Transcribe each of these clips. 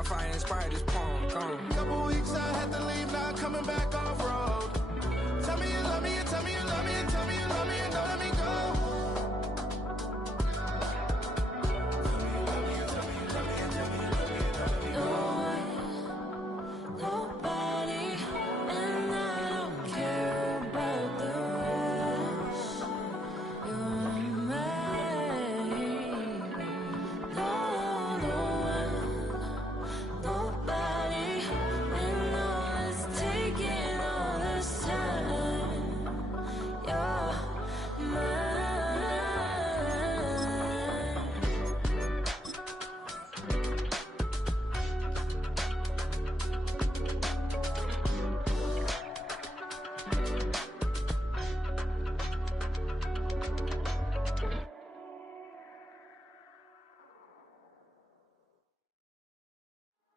my fire inspired this poem. Gone. Couple weeks I had to leave, now coming back off road. Tell me you love me, and tell me you love me, and tell me you love me, and don't let me go.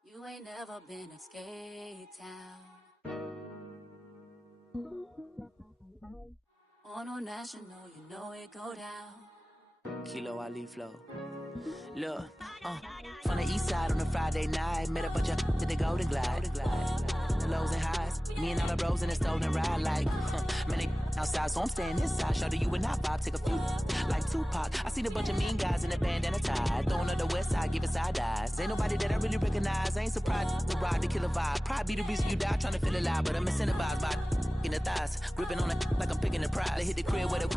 You ain't never been in skate town. On no national, you know it go down. Kilo Ali flow. Look, from the east side on a Friday night, met a bunch of to the Golden Glide. The lows and highs, me and all the bros in a stolen ride like, man, they outside, so I'm staying inside. Show you and I vibe, take a few like Tupac. I seen a bunch of mean guys in a bandana tie, throwing up the west side, giving side eyes. Ain't nobody that I really recognize. I ain't surprised to ride the killer vibe. Probably be the reason you die trying to feel alive, but I'm incentivized by in the thighs, gripping on it like I'm picking the prize. They hit the crib with a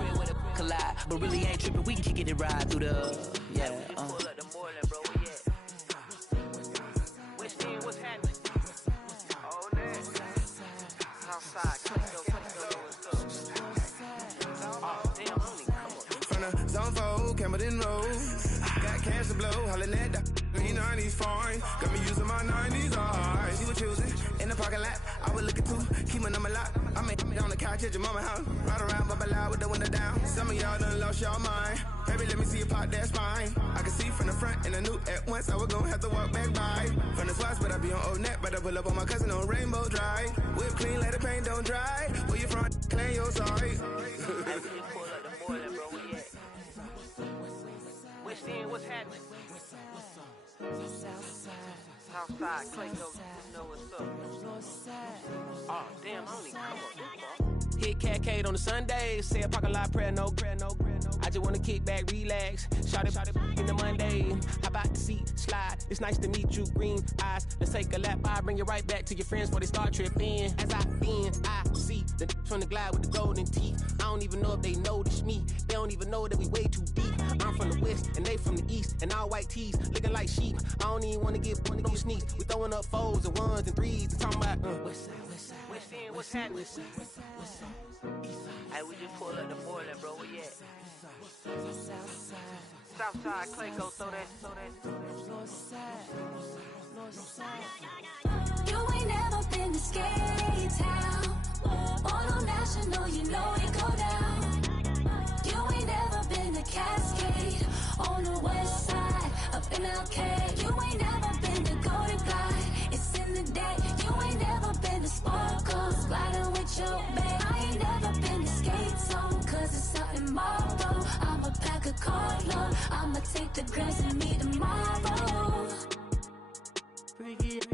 collide, but really ain't tripping. We can kick it and ride through the yeah. Pull up the morning, bro. What's happening? Oh, man. Southside, From the zone 4, Campbellton Road. Got cash to blow, hollering at the 90s foreign. Got me using my 90s, alright. She was choosing in the parking lot. I was looking too, keep my number locked. I mean, on the couch at your mama house. Ride around, bubble loud with the window down. Some of y'all done lost y'all mind. Baby, let me see you pop that spine. I can see from the front and I knew at once I was gonna have to walk back by. From the spots, but I be on Old Net. But I pull up on my cousin on Rainbow Drive. Whip clean, let the paint don't dry. Where you from? Claim your sorry. What's happening? Southside, Clayco, you know what's up. Oh, damn, I don't even come up. Hit Catcade on the Sundays, say a parking lot prayer, no. I just wanna kick back, relax, shout it in the Monday. Hop out the seat, slide, it's nice to meet you, green eyes. Let's take a lap, I'll bring you right back to your friends before they start tripping. As I see the from the glide with the golden teeth. I don't even know if they notice me, they don't even know that we way too deep. I'm from the west, and they from the east, and all white tees, looking like sheep. I don't even wanna get sneak. We throwing up fours and ones and threes, and talking about what's happening? Hey, we just pull up the Portland, bro. Where you at? Southside, Clayco, throw that. You ain't never been to skate town. On no national, you know it go down. You ain't never been to Cascade. On the west side, up in LK. You ain't never been to Golden Glide. It's in the day. You ain't never been to Sparkles, gliding with your babe. I ain't never been to Skate Zone, cause it's out in Marlboro. I'ma pack a carload, I'ma take the grass and meet tomorrow. Bring it,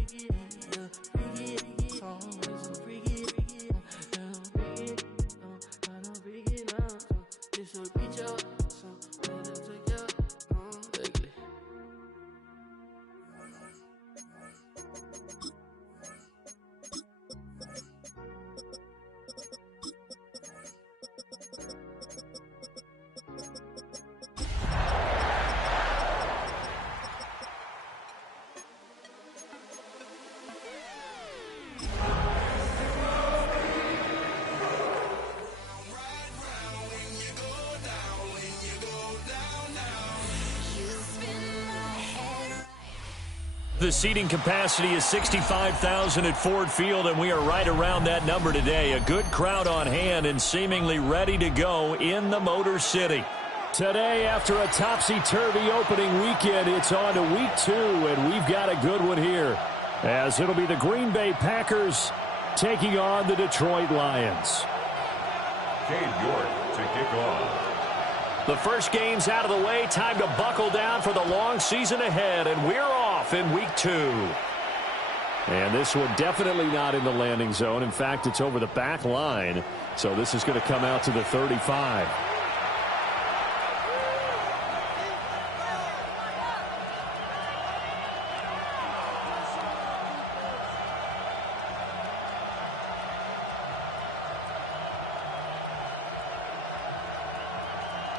this will reach up, so let it take up. Ugly. The seating capacity is 65,000 at Ford Field, and we are right around that number today. A good crowd on hand and seemingly ready to go in the Motor City. Today, after a topsy-turvy opening weekend, it's on to week 2, and we've got a good one here, as it'll be the Green Bay Packers taking on the Detroit Lions. Cade York to kick off. The first game's out of the way. Time to buckle down for the long season ahead, and we're off. kickoff in week 2. And this one definitely not in the landing zone. In fact, it's over the back line. So this is going to come out to the 35.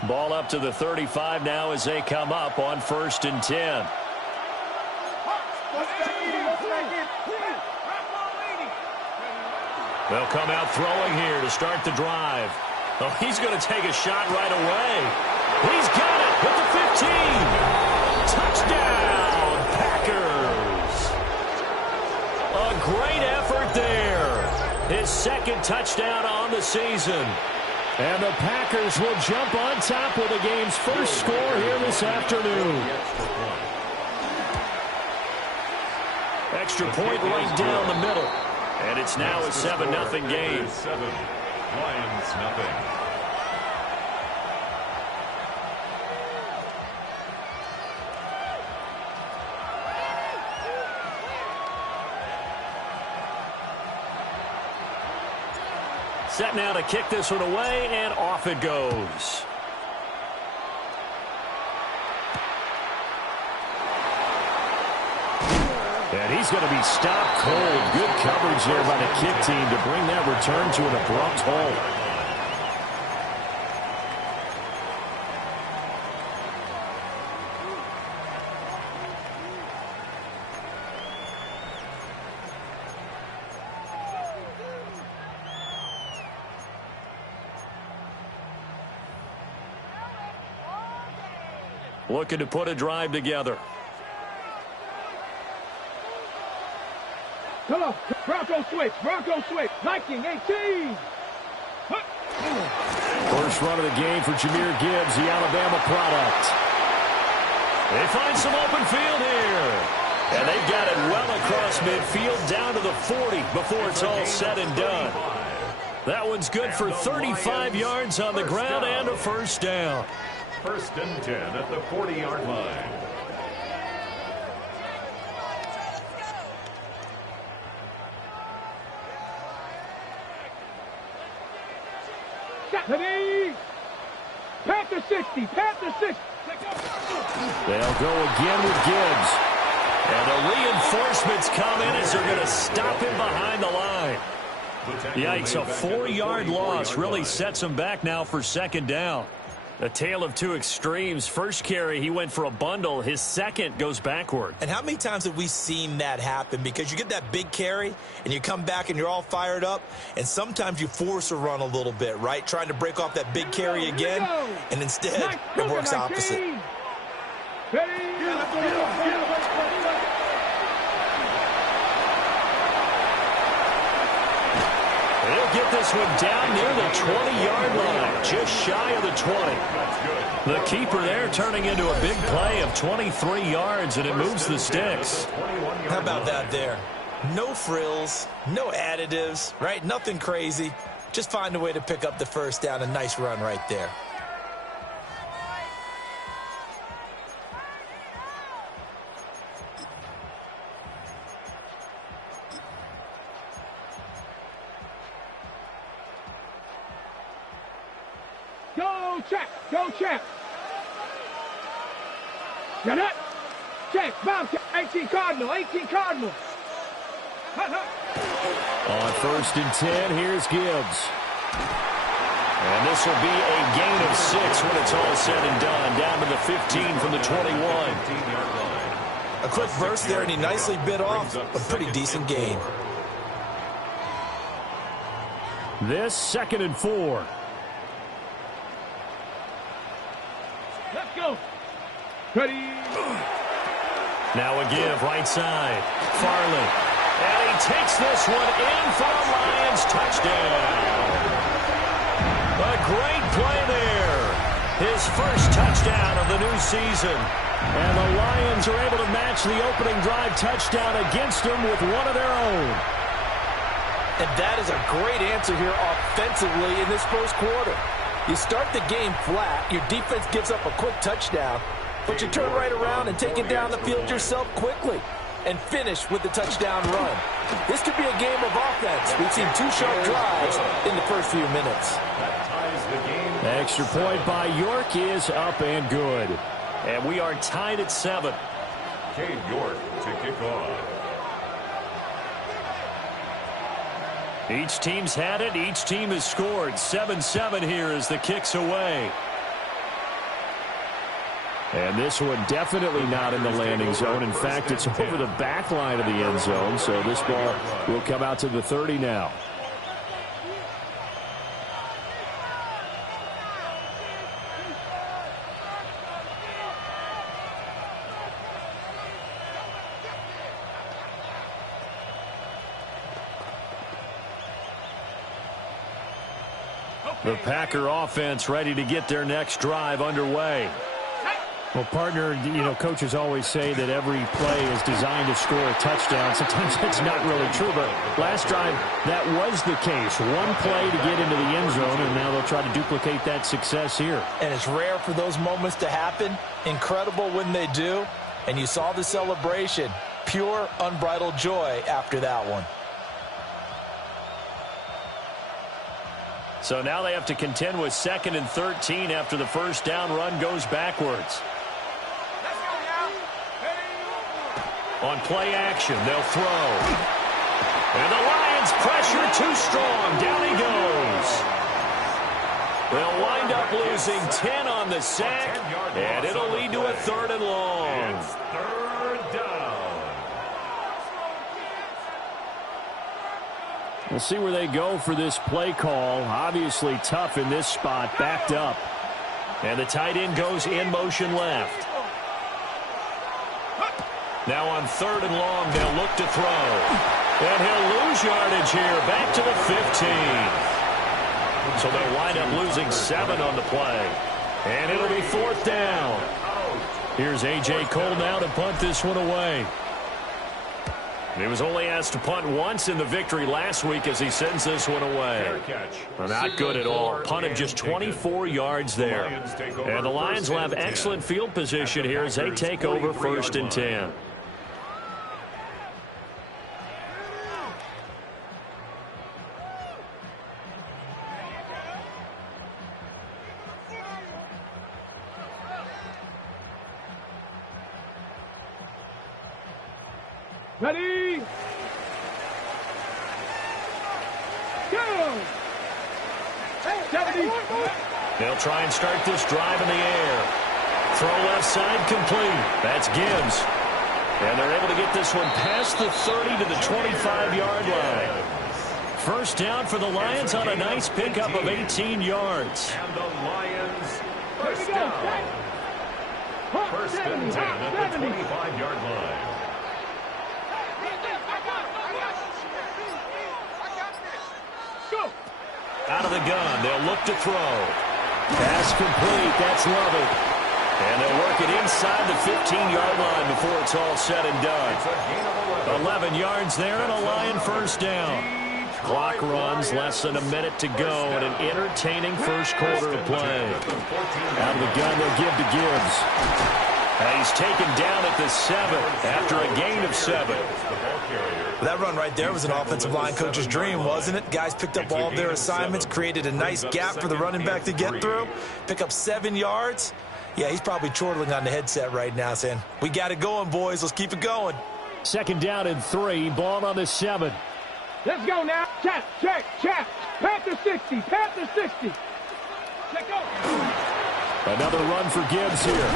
Ball up to the 35 now as they come up on 1st and 10. They'll come out throwing here to start the drive. Oh, he's going to take a shot right away. He's got it at the 15. Touchdown, Packers. A great effort there. His 2nd touchdown on the season. And the Packers will jump on top with the game's first score here this afternoon. Extra point right down the middle. And it's now a 7-0 game. 7, Lions nothing. Set now to kick this one away, and off it goes. And he's going to be stopped cold. Good coverage there by the kick team to bring that return to an abrupt halt. Looking to put a drive together. Come on, Bronco switch, Viking 18. First run of the game for Jahmyr Gibbs, the Alabama product. They find some open field here. And they've got it well across midfield down to the 40 before it's all said and done. That one's good for 35 yards on the ground and a first down. 1st and 10 at the 40-yard line. Panther 60. They'll go again with Gibbs. And the reinforcements come in as they're going to stop him behind the line. Yikes, a 4-yard loss really sets him back now for 2nd down. A tale of two extremes. First carry, he went for a bundle. His second goes backward. And how many times have we seen that happen? Because you get that big carry, and you come back and you're all fired up, and sometimes you force a run a little bit, right? Trying to break off that big carry again, and instead it works opposite. He'll get this one down near the 20-yard line, just shy of the 20. The keeper there turning into a big play of 23 yards, and it moves the sticks. How about that there? No frills, no additives, right? Nothing crazy. Just find a way to pick up the first down. A nice run right there. Go check. Get it. Check. Bounce. 18 Cardinal. On 1st and 10, here's Gibbs. And this will be a gain of 6 when it's all said and done. Down to the 15 from the 21. A quick burst there, and he nicely bit off a pretty decent gain. This 2nd and 4. Let's go. Ready. Now a give right side. Farley. And he takes this one in for a Lions touchdown. A great play there. His first touchdown of the new season. And the Lions are able to match the opening drive touchdown against them with one of their own. And that is a great answer here offensively in this first quarter. You start the game flat, your defense gives up a quick touchdown, but you turn right around and take it down the field yourself quickly and finish with the touchdown run. This could be a game of offense. We've seen 2 sharp drives in the first few minutes. Extra point by York is up and good. And we are tied at 7. Cade York to kick off. Each team's had it. Each team has scored. 7-7 here as the kick's away. And this one definitely not in the landing zone. In fact, it's over the back line of the end zone. So this ball will come out to the 30 now. The Packer offense ready to get their next drive underway. Well, partner, coaches always say that every play is designed to score a touchdown. Sometimes that's not really true, but last drive, that was the case. One play to get into the end zone, and now they'll try to duplicate that success here. And it's rare for those moments to happen. Incredible when they do. And you saw the celebration. Pure, unbridled joy after that one. So now they have to contend with 2nd and 13 after the first down run goes backwards. On play action, they'll throw. And the Lions pressure too strong. Down he goes. They'll wind up losing 10 on the sack, and it'll lead to a 3rd and long. It's 3rd down. We'll see where they go for this play call. Obviously tough in this spot, backed up. And the tight end goes in motion left. Now on 3rd and long, they'll look to throw. And he'll lose yardage here, back to the 15. So they'll wind up losing 7 on the play. And it'll be 4th down. Here's A.J. Cole now to punt this one away. He was only asked to punt once in the victory last week as he sends this one away. Well, not good at all. Punted just 24 yards there. And the Lions will have excellent field position here as they take over 1st and 10. Ready? Go! 70. They'll try and start this drive in the air. Throw left side complete. That's Gibbs. And they're able to get this one past the 30 to the 25-yard line. First down for the Lions on a nice pickup of 18 yards. And the Lions first down. 1st and 10 at the 25-yard line. Out of the gun, they'll look to throw. Pass complete, that's Lovett. And they'll work it inside the 15-yard line before it's all said and done. 11 yards there and a Lion first down. Clock runs, less than a minute to go, and an entertaining first quarter of play. Out of the gun, they'll give to Gibbs. And he's taken down at the 7 after a gain of 7. That run right there was an offensive line coach's dream, wasn't it? Guys picked up all of their assignments, created a nice gap for the running back to get through, pick up 7 yards. Yeah, he's probably chortling on the headset right now saying, we got it going, boys. Let's keep it going. 2nd down and 3, ball on the 7. Let's go now. Check, check, check. Panther 60, Panther 60. Let's go. Another run for Gibbs here.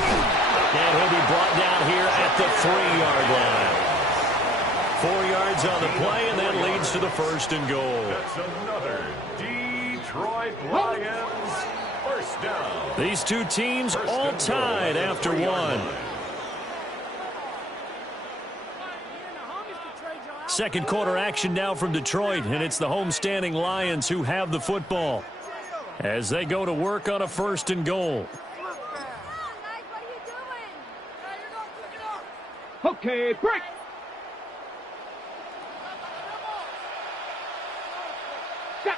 And he'll be brought down here at the 3-yard line. 4 yards on the play, and that leads to the 1st and goal. That's another Detroit Lions first down. These two teams all tied after one. 2nd quarter action now from Detroit, and it's the homestanding Lions who have the football as they go to work on a 1st and goal. Okay, break.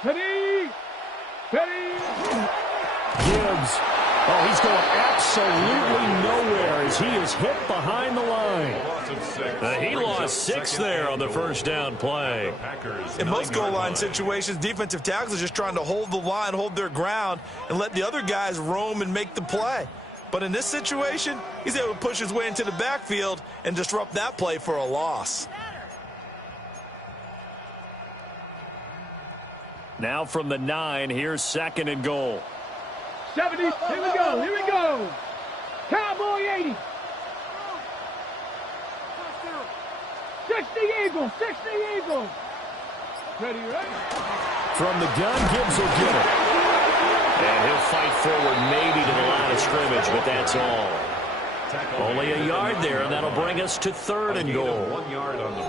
Ready. Ready. Gibbs Oh, he's going absolutely nowhere as he is hit behind the line. He lost 6 there on the first down play. In most goal line situations, defensive tackles are just trying to hold the line, hold their ground, and let the other guys roam and make the play. But in this situation, he's able to push his way into the backfield and disrupt that play for a loss. Now from the 9, here's 2nd and goal. 70, here we go, here we go. Cowboy 80. 60 Eagles, 60 Eagles. Ready, ready. From the gun, Gibbs will get it. And he'll fight forward maybe to the line of scrimmage, but that's all. Only a yard there, and that'll bring us to 3rd and goal.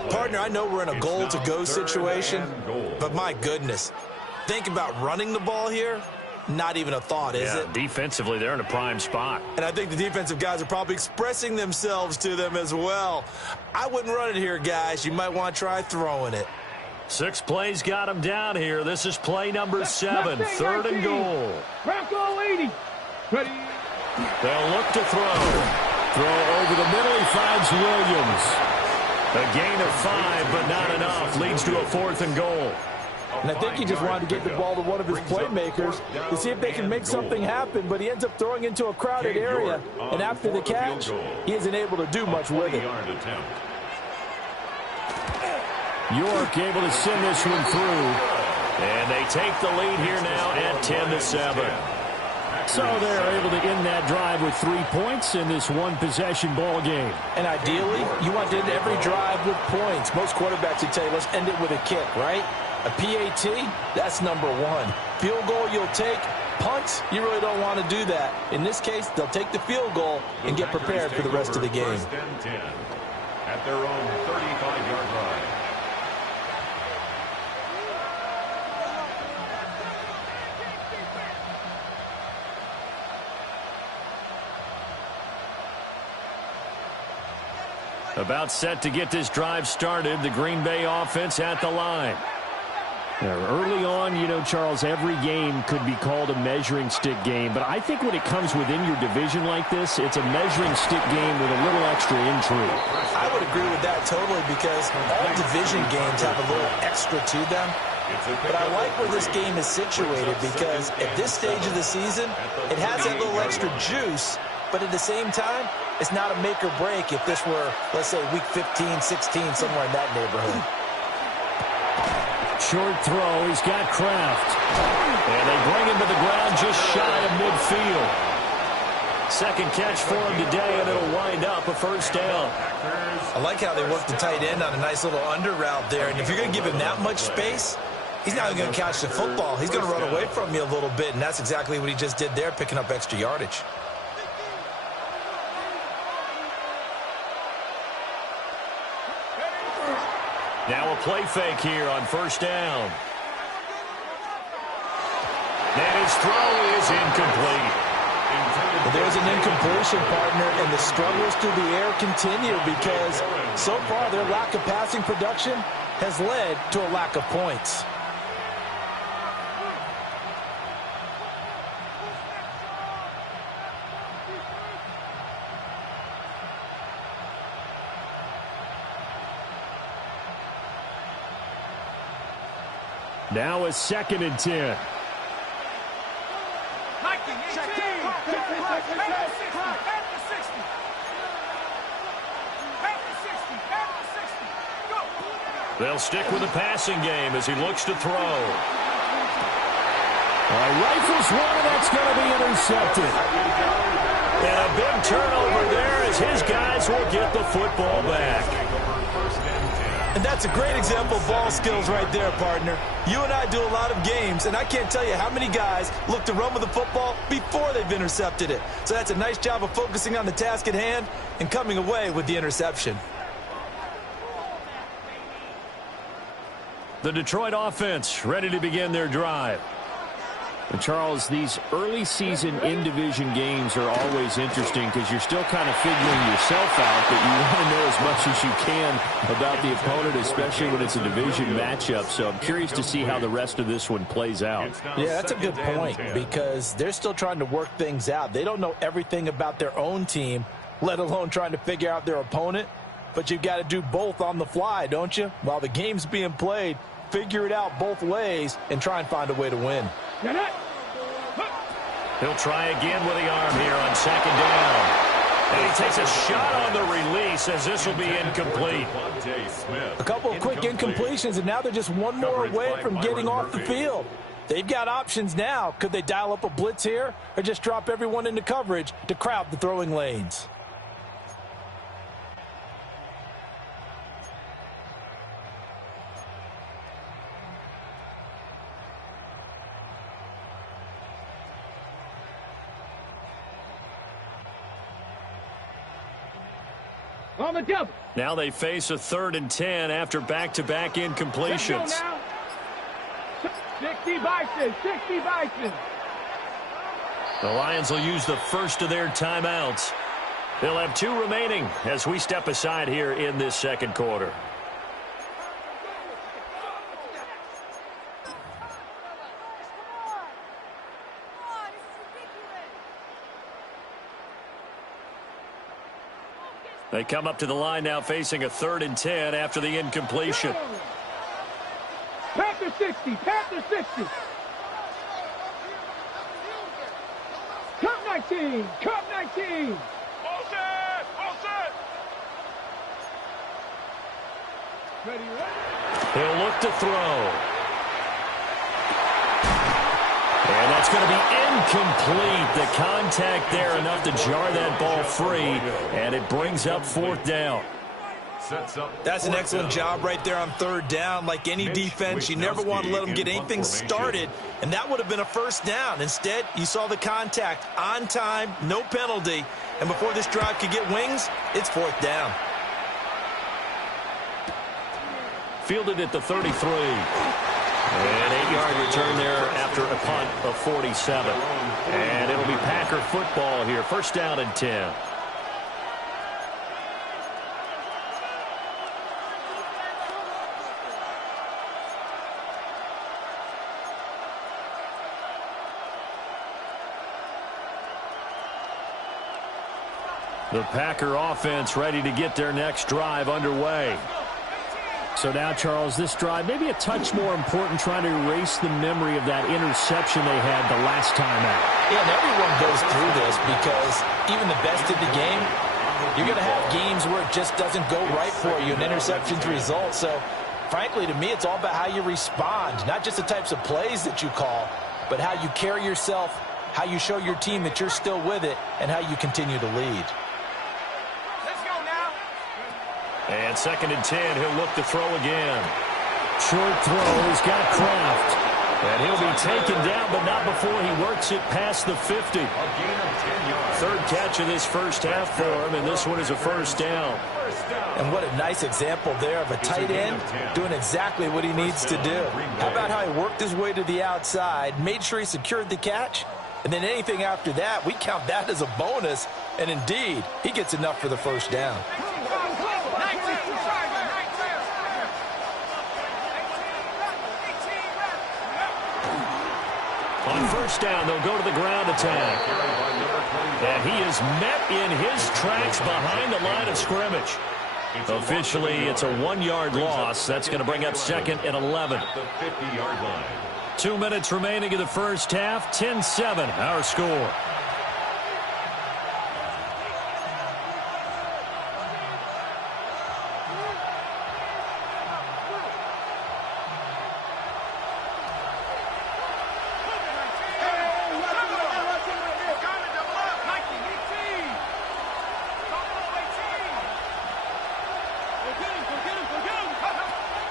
Partner, I know we're in a goal-to-go situation, but my goodness, think about running the ball here. Not even a thought, is it? Defensively, they're in a prime spot. And I think the defensive guys are probably expressing themselves to them as well. I wouldn't run it here, guys. You might want to try throwing it. 6 plays got him down here. This is play number 7, 3rd and goal. Bronco 80. Ready. They'll look to throw. Throw over the middle. He finds Williams. A gain of 5, but not enough. Leads to a 4th and goal. And I think he just wanted to get the ball to one of his playmakers to see if they can make something happen, but he ends up throwing into a crowded area. And after the catch, he isn't able to do much with it. York able to send this one through. And they take the lead here now at 10-7. So they're able to end that drive with 3 points in this one-possession ball game. And ideally, you want to end every drive with points. Most quarterbacks would tell you, let's end it with a kick, right? A PAT, that's number 1. Field goal you'll take. Punts, you really don't want to do that. In this case, they'll take the field goal and get prepared for the rest of the game. At their own 35-yard line. About set to get this drive started. The Green Bay offense at the line. Early on, you know, Charles, every game could be called a measuring stick game. But I think when it comes within your division like this, it's a measuring stick game with a little extra intrigue. I would agree with that totally because all division games have a little extra to them. But I like where this game is situated because at this stage of the season, it has that little extra juice. But at the same time, it's not a make or break if this were, let's say, week 15, 16, somewhere in that neighborhood. Short throw. He's got Kraft. And they bring him to the ground just shy of midfield. Second catch for him today, and it'll wind up a first down. I like how they worked the tight end on a nice little under route there. And if you're going to give him that much space, he's not going to catch the football. He's going to run away from you a little bit, and that's exactly what he just did there, picking up extra yardage. Now a play fake here on first down. And his throw is incomplete. Well, there's an incompletion, partner, and the struggles through the air continue because so far their lack of passing production has led to a lack of points. Now a 2nd and 10. They'll stick with the passing game as he looks to throw. Rifles one, and that's going to be intercepted. And a big turnover there as his guys will get the football back. And that's a great example of ball skills right there, partner. You and I do a lot of games, and I can't tell you how many guys look to run with the football before they've intercepted it. So that's a nice job of focusing on the task at hand and coming away with the interception. The Detroit offense ready to begin their drive. And Charles, these early season in-division games are always interesting because you're still kind of figuring yourself out, but you want to know as much as you can about the opponent, especially when it's a division matchup. So I'm curious to see how the rest of this one plays out. Yeah, that's a good point because they're still trying to work things out. They don't know everything about their own team, let alone trying to figure out their opponent. But you've got to do both on the fly, don't you? While the game's being played, figure it out both ways and try and find a way to win. He'll try again with the arm here on second down. And he takes a shot on the release as this will be incomplete. A couple of quick incompletions, and now they're just one more away from getting off the field. They've got options now. Could they dial up a blitz here or just drop everyone into coverage to crowd the throwing lanes? On the double. Now they face a 3rd and 10 after back-to-back incompletions. 60 Bison, 60 Bison. The Lions will use the first of their timeouts. They'll have 2 remaining as we step aside here in this second quarter. They come up to the line now facing a 3rd and 10 after the incompletion. Panther 60, Panther 60. Cup 19, Cup 19. Ready, ready. He'll look to throw. And that's going to be incomplete. The contact there enough to jar that ball free, and it brings up 4th down. That's an excellent job right there on 3rd down. Like any defense, you never want to let them get anything started, and that would have been a 1st down. Instead, you saw the contact on time, no penalty, and before this drive could get wings, it's 4th down. Fielded at the 33. An 8-yard return there after a punt of 47. And it'll be Packer football here. 1st down and 10. The Packer offense ready to get their next drive underway. So now, Charles, this drive maybe a touch more important, trying to erase the memory of that interception they had the last time out. Yeah, and everyone goes through this because even the best in the game, you're going to have games where it just doesn't go right for you, and interceptions result. So, frankly, to me, it's all about how you respond, not just the types of plays that you call, but how you carry yourself, how you show your team that you're still with it, and how you continue to lead. And 2nd and 10, he'll look to throw again. Short throw, he's got Kraft. And he'll be taken down, but not before he works it past the 50. 3rd catch of this first half for him, and this one is a 1st down. And what a nice example there of a tight end doing exactly what he needs to do. How about how he worked his way to the outside, made sure he secured the catch, and then anything after that, we count that as a bonus. And indeed, he gets enough for the 1st down. On 1st down, they'll go to the ground attack. And he is met in his tracks behind the line of scrimmage. Officially, it's a 1-yard loss. That's going to bring up 2nd and 11. 2 minutes remaining in the first half. 10-7, our score.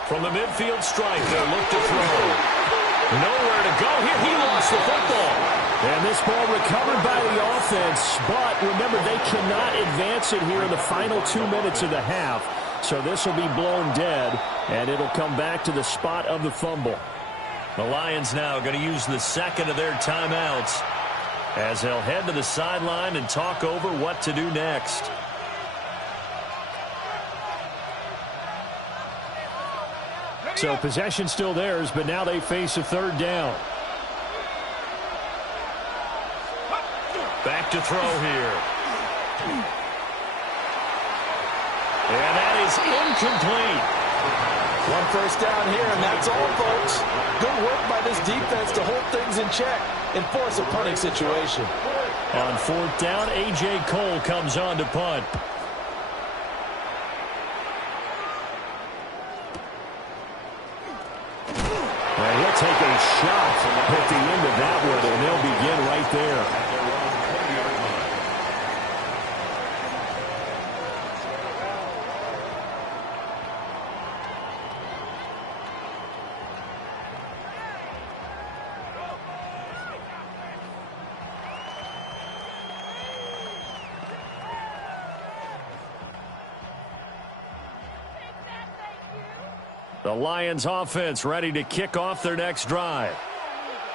From the midfield strike, they'll look to throw. Nowhere to go here. He lost the football. And this ball recovered by the offense. But remember, they cannot advance it here in the final 2 minutes of the half. So this will be blown dead, and it'll come back to the spot of the fumble. The Lions now going to use the second of their timeouts as they'll head to the sideline and talk over what to do next. So possession still theirs, but now they face a third down. Back to throw here. And that is incomplete. One first down here, and that's all, folks. Good work by this defense to hold things in check and force a punting situation. On fourth down, A.J. Cole comes on to punt. And he'll take a shot at the end of that one, and they'll begin right there. The Lions offense ready to kick off their next drive.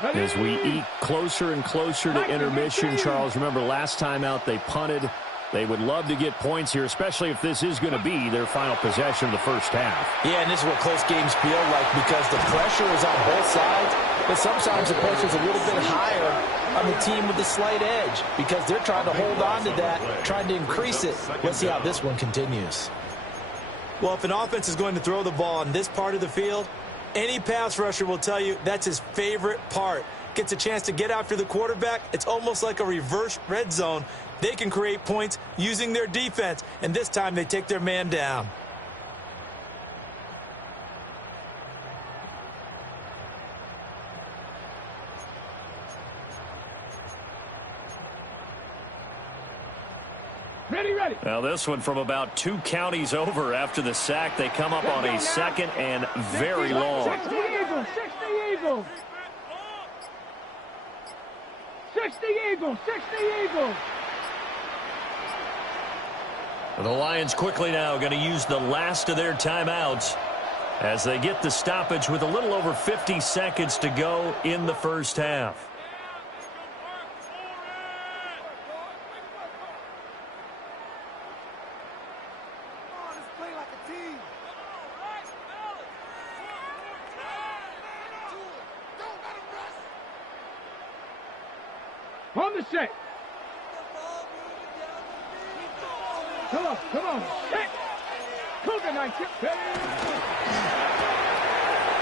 As we eat closer and closer to intermission, Charles, remember last time out they punted. They would love to get points here, especially if this is going to be their final possession of the first half. Yeah, and this is what close games feel like because the pressure is on both sides, but sometimes the pressure is a little bit higher on the team with the slight edge because they're trying to hold on to that, trying to increase it. Let's see how this one continues. Well, if an offense is going to throw the ball on this part of the field, any pass rusher will tell you that's his favorite part. Gets a chance to get after the quarterback. It's almost like a reverse red zone. They can create points using their defense, and this time they take their man down. Ready. Now this one from about 2 counties over after the sack. They come up on a second and very long. 60 Eagles, 60 Eagles. 60 Eagles, 60 Eagles. The Lions quickly now going to use the last of their timeouts as they get the stoppage with a little over 50 seconds to go in the first half. On the set. Come on. Set. Cougar 19.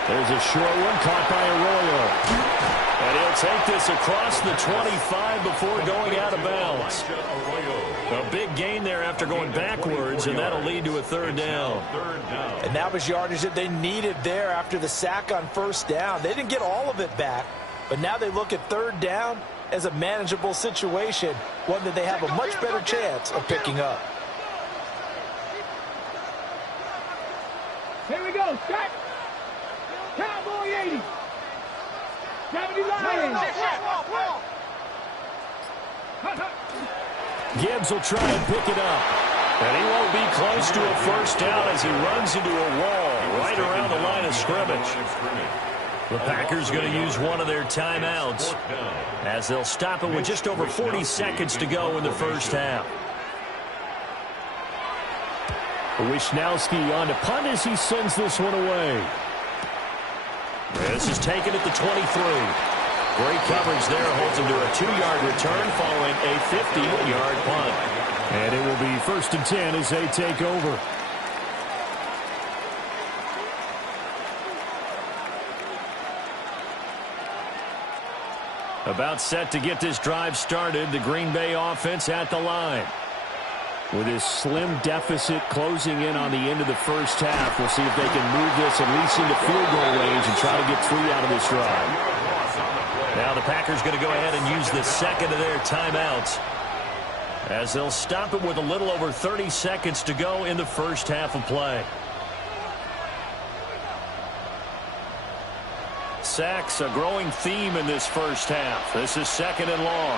There's a short one caught by Arroyo. And he'll take this across the 25 before going out of bounds. A big gain there after going backwards, and that'll lead to a third down. And that was yardage that they needed there after the sack on first down. They didn't get all of it back, but now they look at third down as a manageable situation, one that they have a much better chance of picking up. Here we go, set. Cowboy 80. 70 Lions. Gibbs will try and pick it up. And he won't be close to a first down as he runs into a wall right around the line of scrimmage. The Packers going to use one of their timeouts as they'll stop it with just over 40 seconds to go in the first half. Wisnowski on to punt as he sends this one away. This is taken at the 23. Great coverage there, holds him to a 2-yard return following a 50-yard punt. And it will be 1st and 10 as they take over. About set to get this drive started, the Green Bay offense at the line. With his slim deficit closing in on the end of the first half, we'll see if they can move this at least into field goal range and try to get 3 out of this drive. Now the Packers going to go ahead and use the second of their timeouts as they'll stop it with a little over 30 seconds to go in the first half of play. Sacks, a growing theme in this first half. This is 2nd and long.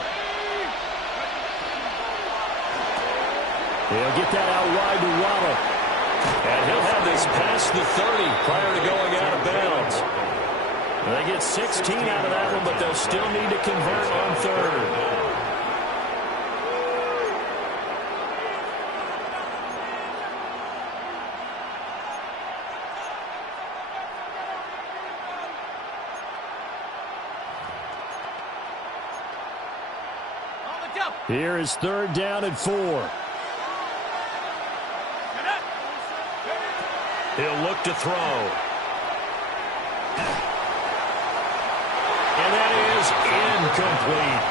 He'll get that out wide to Waddle. And he'll have this past the 30 prior to going out of bounds. They get 16 out of that one, but they'll still need to convert on third. Here is third down and 4. He'll look to throw. And that is incomplete.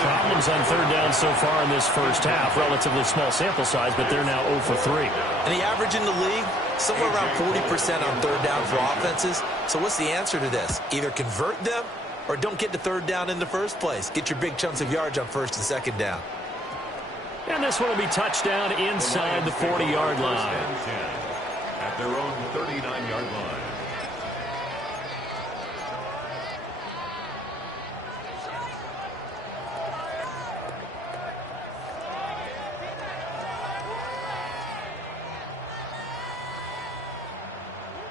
Problems on third down so far in this first half. Relatively small sample size, but they're now 0 for 3. And the average in the league, somewhere around 40% on third down for offenses. So what's the answer to this? Either convert them or don't get to third down in the first place. Get your big chunks of yards on first and second down. And this one will be touchdown inside the 40-yard line. At their own 39-yard line.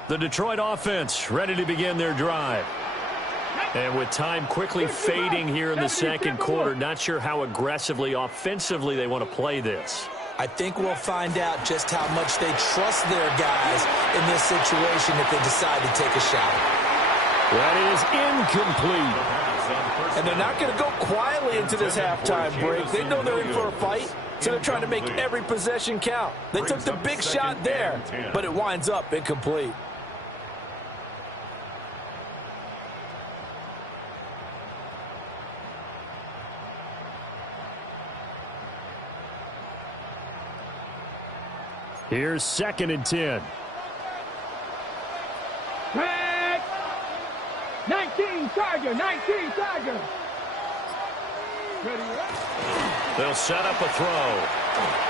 The Detroit offense ready to begin their drive. And with time quickly fading here in the second quarter, not sure how aggressively, offensively they want to play this. I think we'll find out just how much they trust their guys in this situation if they decide to take a shot. That is incomplete. And they're not going to go quietly into this halftime break. They know they're in for a fight, so they're trying to make every possession count. They took the big shot there, but it winds up incomplete. Here's second and 10. Red. 19 Tiger. 19 Tiger. Ready. They'll set up a throw.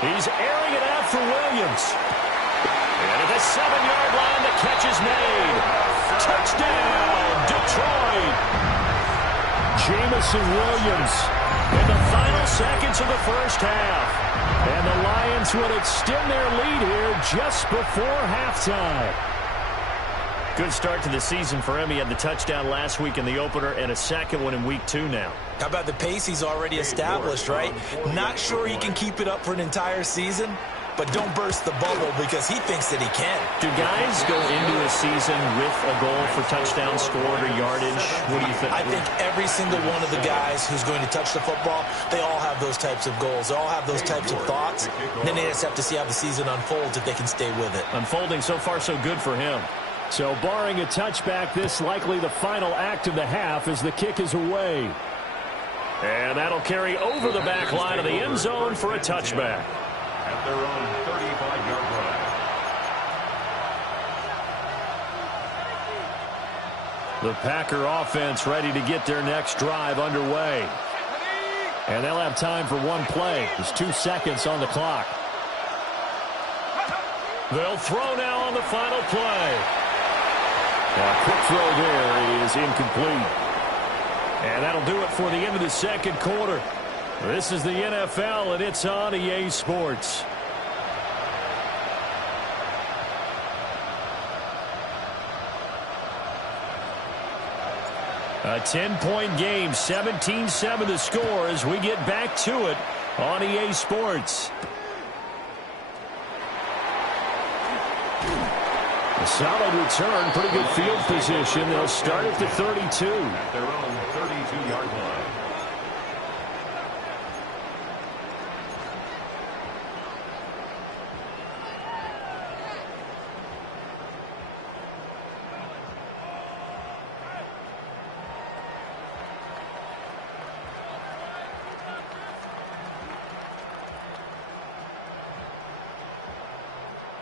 He's airing it out for Williams. And at the 7-yard line, the catch is made. Touchdown, Detroit. Jamison Williams in the final seconds of the first half. And the Lions would extend their lead here just before halftime. Good start to the season for him. He had the touchdown last week in the opener and a second one in week 2 now. How about the pace he's already established, right? Not sure he can keep it up for an entire season, but don't burst the bubble because he thinks that he can. Do guys go into a season with a goal for touchdown scored or yardage? What do you think? I think every single one of the guys who's going to touch the football, they all have those types of goals. They all have those types of thoughts. Then they just have to see how the season unfolds if they can stay with it. Unfolding so far so good for him. So barring a touchback, this likely the final act of the half as the kick is away. And that'll carry over the back line of the end zone for a touchback. At their own 35-yard line. The Packer offense ready to get their next drive underway. And they'll have time for one play. There's 2 seconds on the clock. They'll throw now on the final play. A quick throw there. It is incomplete. And that'll do it for the end of the second quarter. This is the NFL, and it's on EA Sports. A 10-point game, 17-7 the score as we get back to it on EA Sports. A solid return, pretty good field position. They'll start at the 32. At their own 32-yard line.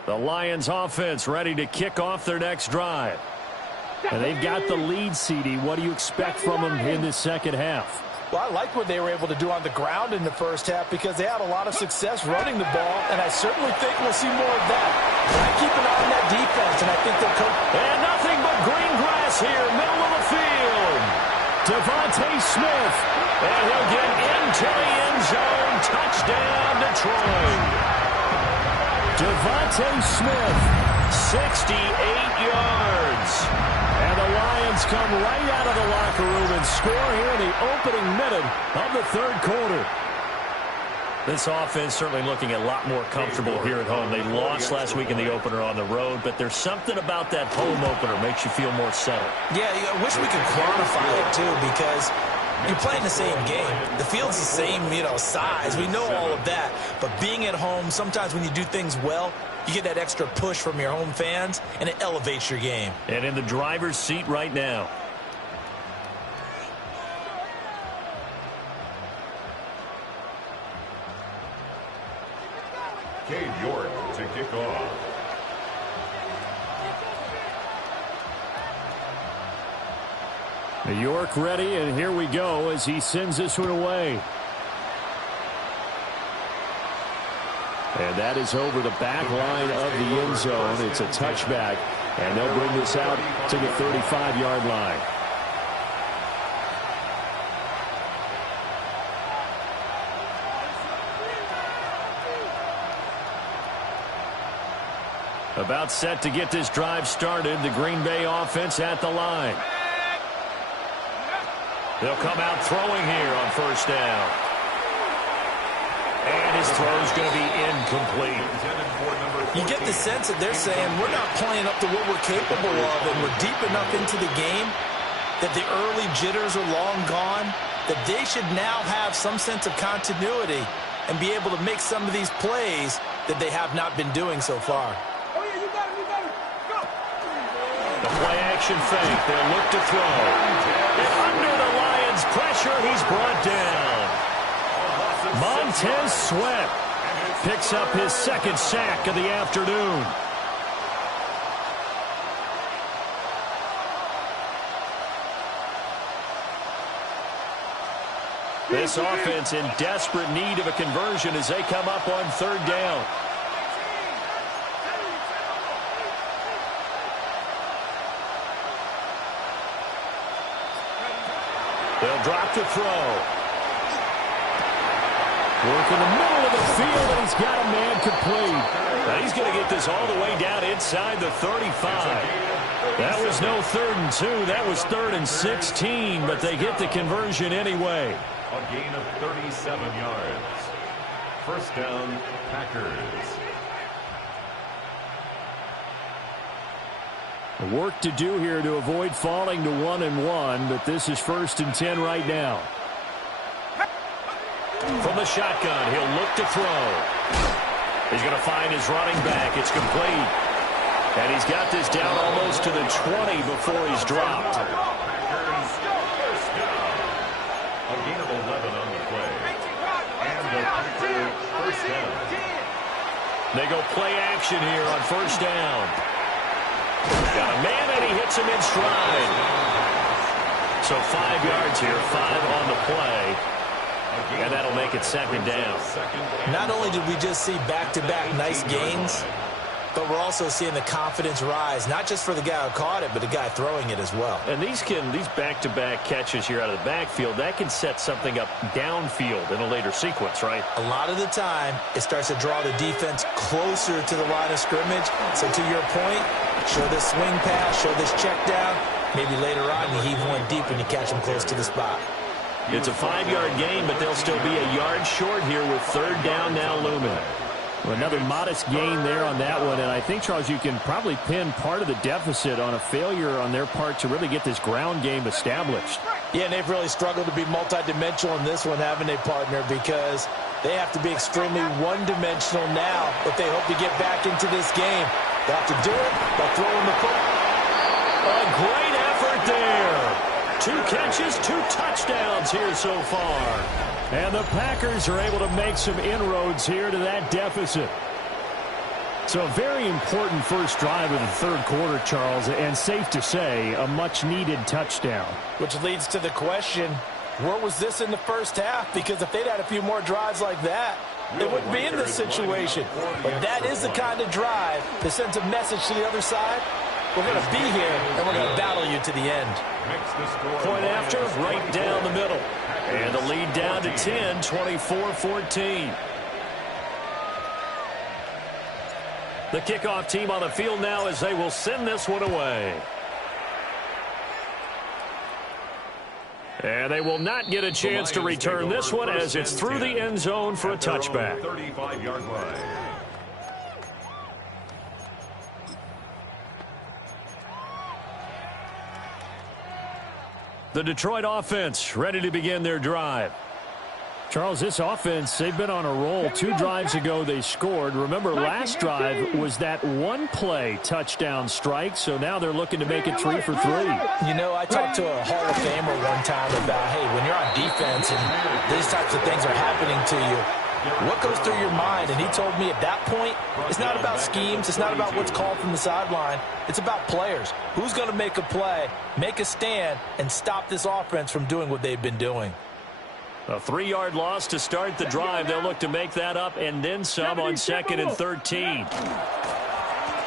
The Lions offense ready to kick off their next drive. And they've got the lead, CD. What do you expect from them in this second half? Well, I like what they were able to do on the ground in the first half because they had a lot of success running the ball, and I certainly think we'll see more of that. But I keep an eye on that defense, and I think they'll come. And nothing but green grass here, middle of the field. Devontae Smith, and he'll get into the end zone. Touchdown, Detroit. Devontae Smith, 68 yards. And the the Lions come right out of the locker room and score here in the opening minute of the third quarter. This offense certainly looking a lot more comfortable here at home. They lost last week in the opener on the road, but there's something about that home opener makes you feel more settled. Yeah, I wish we could quantify it, too, because you're playing the same game. The field's the same, size. We know all of that. But being at home, sometimes when you do things well, you get that extra push from your home fans, and it elevates your game. And in the driver's seat right now. Cade York to kick off. New York ready, and here we go as he sends this one away. And that is over the back line of the end zone. It's a touchback, and they'll bring this out to the 35-yard line. About set to get this drive started. The Green Bay offense at the line. They'll come out throwing here on first down. And his throw's going to be incomplete. You get the sense that they're saying we're not playing up to what we're capable of, and we're deep enough into the game that the early jitters are long gone, that they should now have some sense of continuity and be able to make some of these plays that they have not been doing so far. The play-action fake. They'll look to throw. And under the Lions' pressure, he's brought down. Montez Sweat picks up his second sack of the afternoon. This offense in desperate need of a conversion as they come up on third down. They'll drop the throw. Work in the middle of the field, and he's got a man complete. Now he's going to get this all the way down inside the 35. That was no 3rd and 2. That was 3rd and 16, but they get the conversion anyway. A gain of 37 yards. First down, Packers. Work to do here to avoid falling to 1-1, but this is 1st and 10 right now. From the shotgun, he'll look to throw. He's going to find his running back. It's complete. And he's got this down almost to the 20 before he's dropped. A gain of 11 on the play. And the Packers first down. They go play action here on first down. Got a man, and he hits him in stride. So 5 yards here, 5 on the play. And that'll make it 2nd down. Not only did we just see back-to-back nice gains, but we're also seeing the confidence rise, not just for the guy who caught it, but the guy throwing it as well. And these back-to-back catches here out of the backfield, that can set something up downfield in a later sequence, right? A lot of the time, it starts to draw the defense closer to the line of scrimmage. So to your point, show this swing pass, show this check down. Maybe later on you heave one deep and you catch him close to the spot. It's a 5-yard gain, but they'll still be a yard short here with 3rd down now looming. Well, another modest gain there on that one, and I think, Charles, you can probably pin part of the deficit on a failure on their part to really get this ground game established. Yeah, and they've really struggled to be multidimensional in this one, haven't they, partner, because they have to be extremely one-dimensional now if they hope to get back into this game. They have to do it by throwing the football. A great effort there. 2 catches, 2 touchdowns here so far. And the Packers are able to make some inroads here to that deficit. So a very important first drive of the third quarter, Charles, and safe to say, a much-needed touchdown. Which leads to the question, where was this in the first half? Because if they'd had a few more drives like that, they wouldn't be in this situation. But that is the kind of drive that sends a message to the other side. We're going to be here, and we're going to battle you to the end. Point after, right down the middle. And the lead down to 10, 24-14. The kickoff team on the field now as they will send this one away. And they will not get a chance to return this one as it's through the end zone for a touchback. 35-yard line. The Detroit offense ready to begin their drive. Charles, this offense, they've been on a roll. 2 drives ago they scored. Remember, last drive was that one-play touchdown strike, so now they're looking to make it 3 for 3. You know, I talked to a Hall of Famer one time about, hey, when you're on defense and these types of things are happening to you, what goes through your mind? And he told me at that point, it's not about schemes. It's not about what's called from the sideline. It's about players. Who's going to make a play, make a stand, and stop this offense from doing what they've been doing? A 3-yard loss to start the drive. They'll look to make that up and then some on 2nd and 13.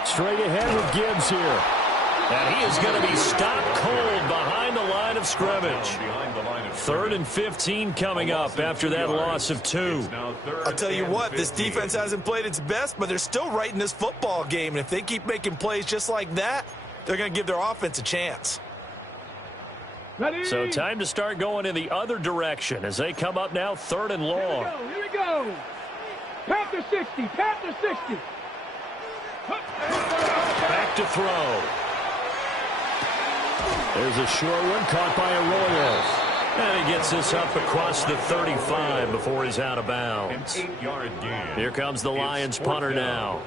Straight ahead with Gibbs here. And he is going to be stopped cold behind the line of scrimmage. 3rd and 15 coming up after that loss of 2. I'll tell you what, this defense hasn't played its best, but they're still right in this football game. And if they keep making plays just like that, they're going to give their offense a chance. So time to start going in the other direction as they come up now 3rd and long. Here we go. Panther 60. Panther 60. Back to throw. There's a short one caught by Arroyo. And he gets this up across the 35 before he's out of bounds. An 8-yard gain. Here comes the Lions punter now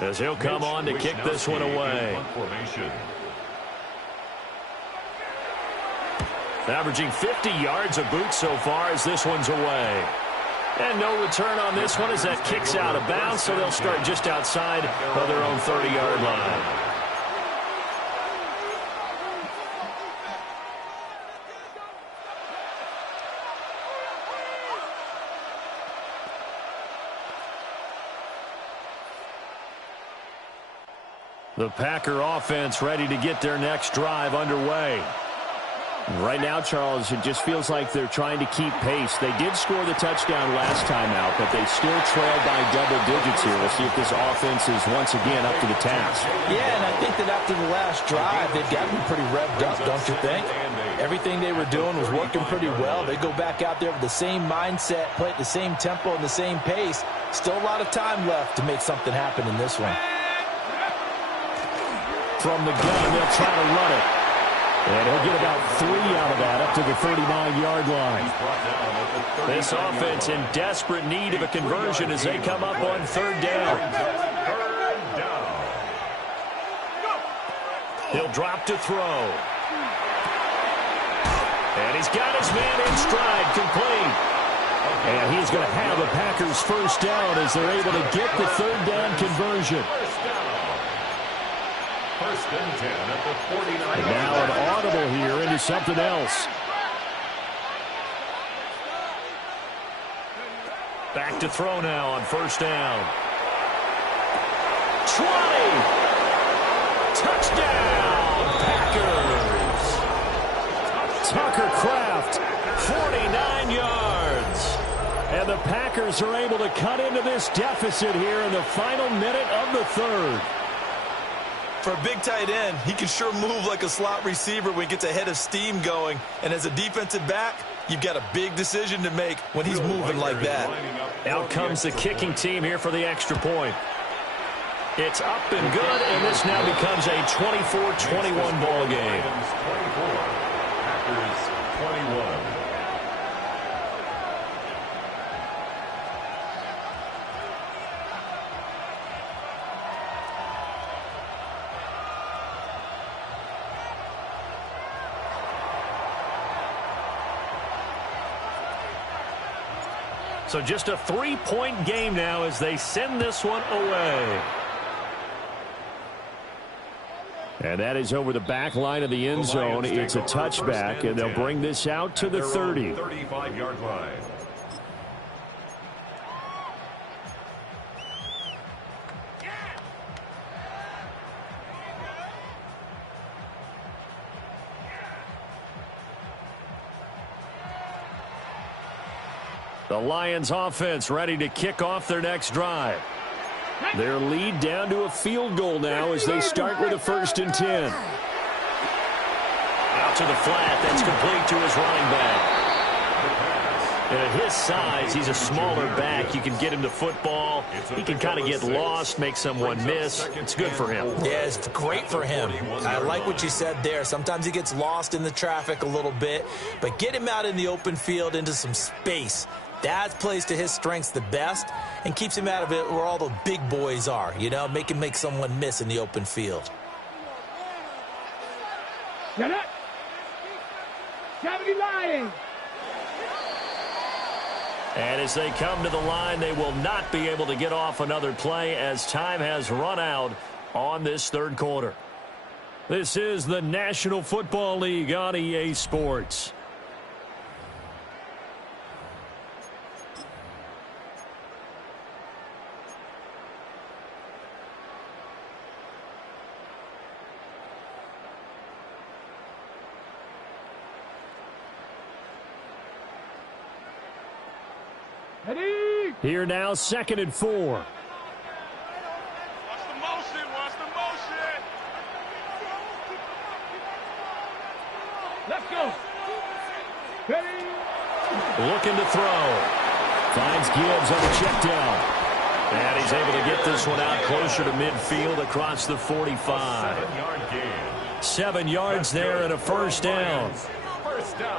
as he'll come on to kick this one away. Averaging 50 yards a boot so far as this one's away. And no return on this one as that kicks out of bounds, so they'll start just outside of their own 30-yard line. The Packer offense ready to get their next drive underway. Right now, Charles, it just feels like they're trying to keep pace. They did score the touchdown last time out, but they still trail by double digits here. We'll see if this offense is once again up to the task. Yeah, and I think that after the last drive, they've gotten pretty revved up, don't you think? Everything they were doing was working pretty well. They go back out there with the same mindset, play at the same tempo and the same pace. Still a lot of time left to make something happen in this one. From the gun, they'll try to run it. And he'll get about 3 out of that up to the 39-yard line. This offense in desperate need of a conversion as they come up on 3rd down. He'll drop to throw. And he's got his man in stride, complete. And he's going to have the Packers first down as they're able to get the 3rd down conversion. First and 10 at the 49. And now an audible here into something else. Back to throw now on 1st down. 20. Touchdown, Packers. Tucker Kraft, 49 yards. And the Packers are able to cut into this deficit here in the final minute of the 3rd. For a big tight end, he can sure move like a slot receiver when he gets a head of steam going. And as a defensive back, you've got a big decision to make when he's moving like that. Out comes the kicking team here for the extra point. It's up and good, and this now becomes a 24-21 ball game. Packers 21. So just a 3-point game now as they send this one away. And that is over the back line of the end zone. It's a touchback, and they'll bring this out to the 30. 35-yard line. The Lions offense ready to kick off their next drive. Their lead down to a field goal now as they start with a 1st and 10. Out to the flat. That's complete to his running back. And at his size, he's a smaller back. You can get him the football. He can kind of get lost, make someone miss. It's good for him. Yeah, it's great for him. I like what you said there. Sometimes he gets lost in the traffic a little bit, but get him out in the open field into some space. That plays to his strengths the best and keeps him out of it where all the big boys are, you know, make him make someone miss in the open field. Get up! 70 line! And as they come to the line, they will not be able to get off another play as time has run out on this third quarter. This is the National Football League on EA Sports. Here now, 2nd and 4. Watch the motion, watch the motion. Let's go. Ready. Looking to throw. Finds Gibbs on the check down. And he's able to get this one out closer to midfield across the 45. 7 yards there and a first down.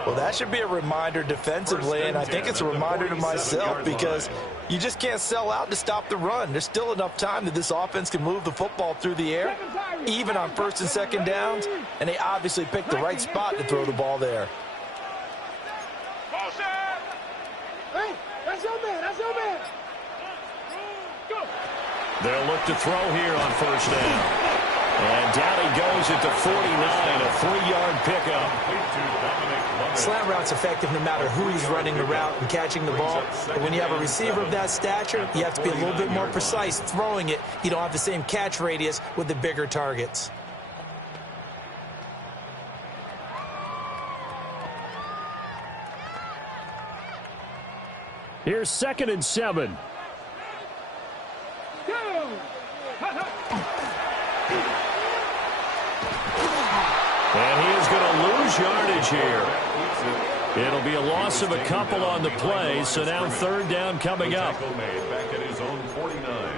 Well, that should be a reminder defensively, and I think it's a reminder to myself because you just can't sell out to stop the run. There's still enough time that this offense can move the football through the air, even on 1st and 2nd downs, and they obviously picked the right spot to throw the ball there. Hey, that's your man, that's your man. Go. They'll look to throw here on 1st down. And down he goes at the 49, a 3-yard pickup. Slant route's effective no matter who he's running the route and catching the ball. But when you have a receiver of that stature, you have to be a little bit more precise throwing it. You don't have the same catch radius with the bigger targets. Here's 2nd and 7. And he is going to lose yardage here. It'll be a loss of a couple on the play, so now 3rd down coming up. Back at his own 49.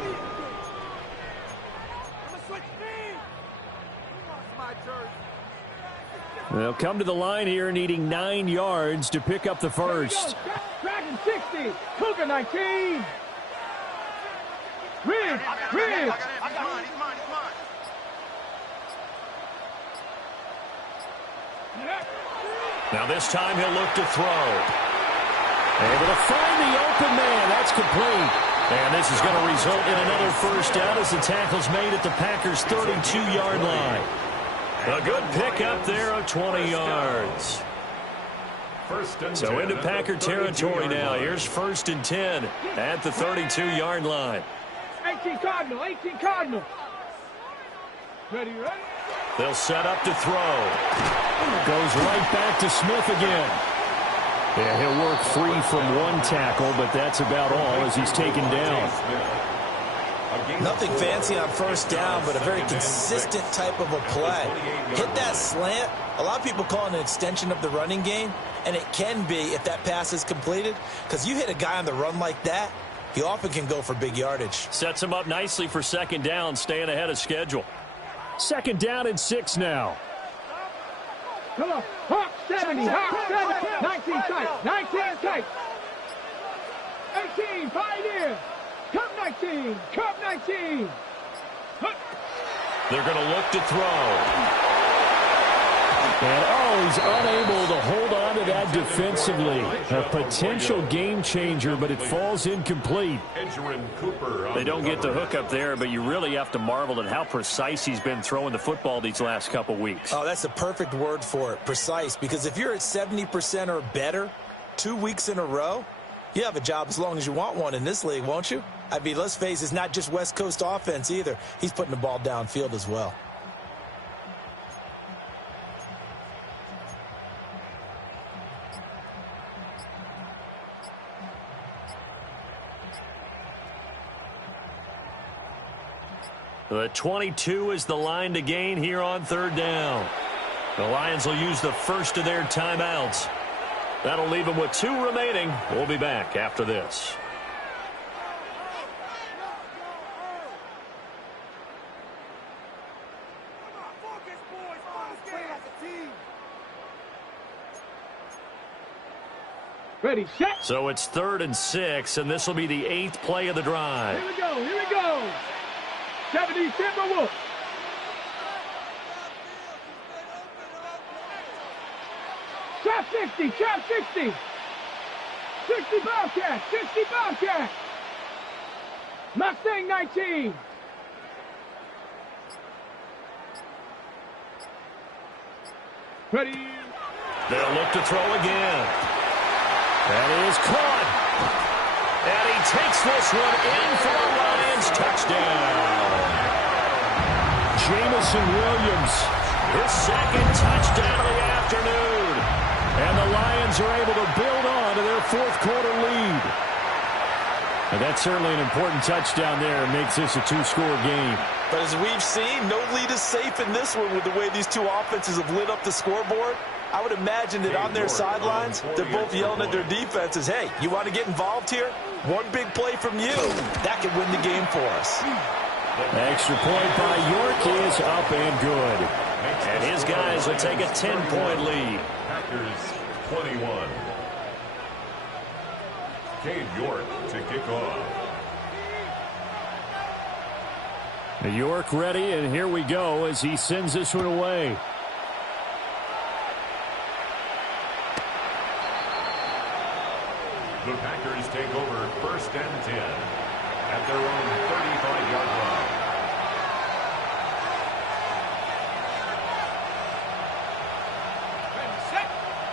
They'll come to the line here needing 9 yards to pick up the first. Dragon 60, Cougar 19. Ridge. Now this time he'll look to throw. Able to find the open man. That's complete. And this is going to result in another first down as the tackle's made at the Packers' 32-yard line. A good pickup there of 20 yards. So into Packer territory now. Here's 1st and 10 at the 32-yard line. 18 Cardinal. Ready? They'll set up to throw. Goes right back to Smith again. Yeah, he'll work free from one tackle, but that's about all as he's taken down. Nothing fancy on 1st down, but a very consistent type of a play. Hit that slant. A lot of people call it an extension of the running game, and it can be if that pass is completed, because you hit a guy on the run like that, he often can go for big yardage. Sets him up nicely for 2nd down, staying ahead of schedule. 2nd down and 6 now. Come on. Hawk 70. 19 tight. 18, Pioneer. Cup 19. They're going to look to throw. And, he's unable to hold on to that defensively. A potential game changer, but it falls incomplete. They don't get the hook up there, but you really have to marvel at how precise he's been throwing the football these last couple weeks. Oh, that's the perfect word for it, precise, because if you're at 70% or better 2 weeks in a row, you have a job as long as you want one in this league, won't you? I mean, let's face it, it's not just West Coast offense either. He's putting the ball downfield as well. The 22 is the line to gain here on 3rd down. The Lions will use the first of their timeouts. That'll leave them with 2 remaining. We'll be back after this. Ready, set. So it's 3rd and 6, and this will be the 8th play of the drive. Here we go, here we go. 70 Timberwolves. Trap 60, trap 60. 60 Bobcat, 60 Bobcat. Mustang 19. Ready. They'll look to throw again. That is caught. And he takes this one in for the Lions touchdown. Jamison Williams, his 2nd touchdown of the afternoon. And the Lions are able to build on to their 4th quarter lead. And that's certainly an important touchdown there. It makes this a 2-score game. But as we've seen, no lead is safe in this one with the way these two offenses have lit up the scoreboard. I would imagine that on their sidelines, they're both yelling at their defenses, hey, you want to get involved here? One big play from you, that could win the game for us. Extra point by York is up and good. And his guys will take a 10-point lead. Packers 21. Cade York to kick off. York ready, and here we go as he sends this one away. The Packers take over 1st and 10 at their own 35-yard line.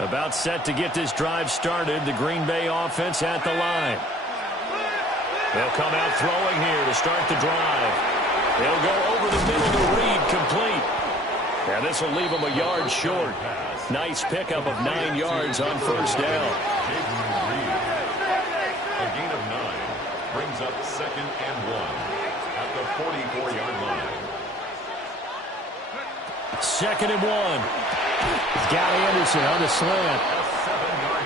About set to get this drive started. The Green Bay offense at the line. They'll come out throwing here to start the drive. They'll go over the middle to Reed, complete. And this will leave them a yard short. Nice pickup of 9 yards on 1st down. A gain of 9 brings up 2nd and 1 at the 44-yard line. 2nd and 1. He's got Anderson on the slant.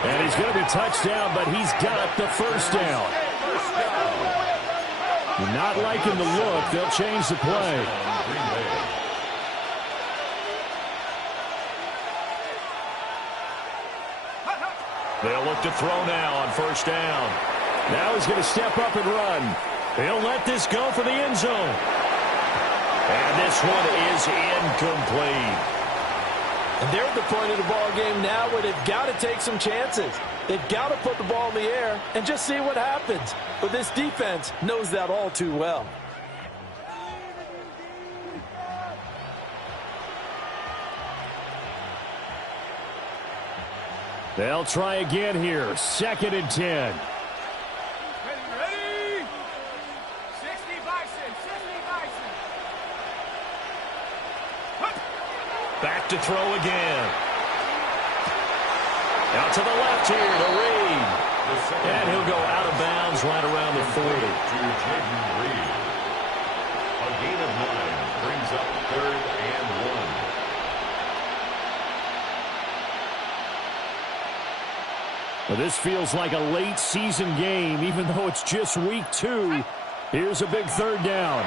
And he's going to be touched down, but he's got the 1st down. Not liking the look. They'll change the play. They'll look to throw now on 1st down. Now he's going to step up and run. He'll let this go for the end zone. And this one is incomplete. And they're at the point of the ball game now where they've got to take some chances. They've got to put the ball in the air and just see what happens. But this defense knows that all too well. They'll try again here. 2nd and 10. Ready? 60 Bison, 60 Bison. Back to throw again. Out to the left here to Reed. And he'll go out of bounds right around the 40. To Jaden Reed. A gain of 9 brings up 3rd and 1. Well, this feels like a late season game, even though it's just week 2. Here's a big 3rd down.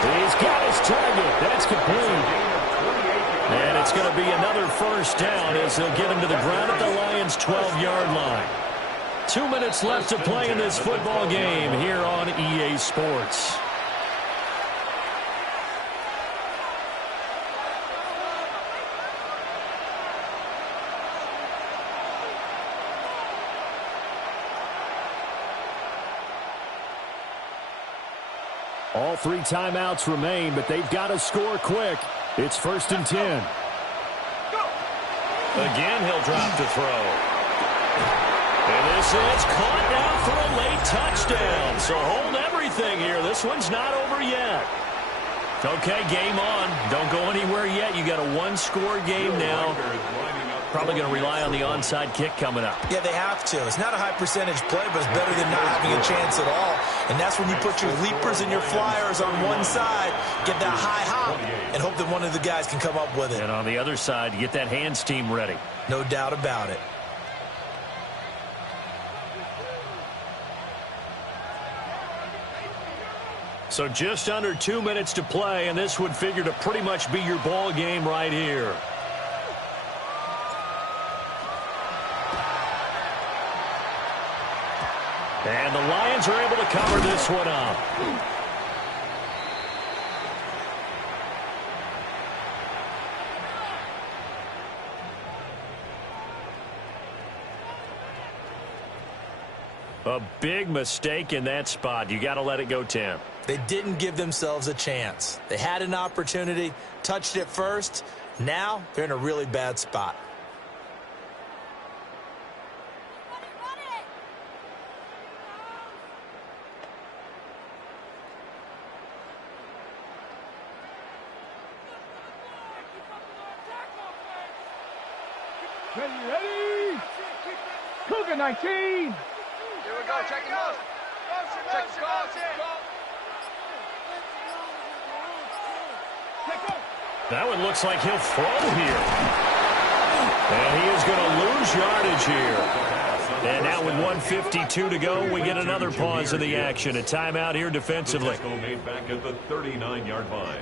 He's got his target. That's complete. And it's going to be another 1st down as they'll get him to the ground at the Lions' 12-yard line. 2 minutes left to play in this football game here on EA Sports. All 3 timeouts remain, but they've got to score quick. It's 1st and 10. Again, he'll drop to throw. And this is caught now for a late touchdown. So hold everything here. This one's not over yet. Okay, game on. Don't go anywhere yet. You got a 1-score game now. probably going to rely on the onside kick coming up. Yeah, they have to. It's not a high percentage play, but it's better than not having a chance at all. And that's when you put your leapers and your flyers on one side, get that high hop, and hope that one of the guys can come up with it. And on the other side, you get that hands team ready. No doubt about it. So just under 2 minutes to play, and this would figure to pretty much be your ball game right here. And the Lions are able to cover this one up. A big mistake in that spot. You got to let it go, Tim. They didn't give themselves a chance. They had an opportunity, touched it first. Now they're in a really bad spot. Ready? Cougar 19. Here we go. Check the motion. Check the ball. That one looks like he'll throw here. And he is going to lose yardage here. And now with 1:52 to go, we get another pause in the action. A timeout here defensively. Made back at the 39-yard line.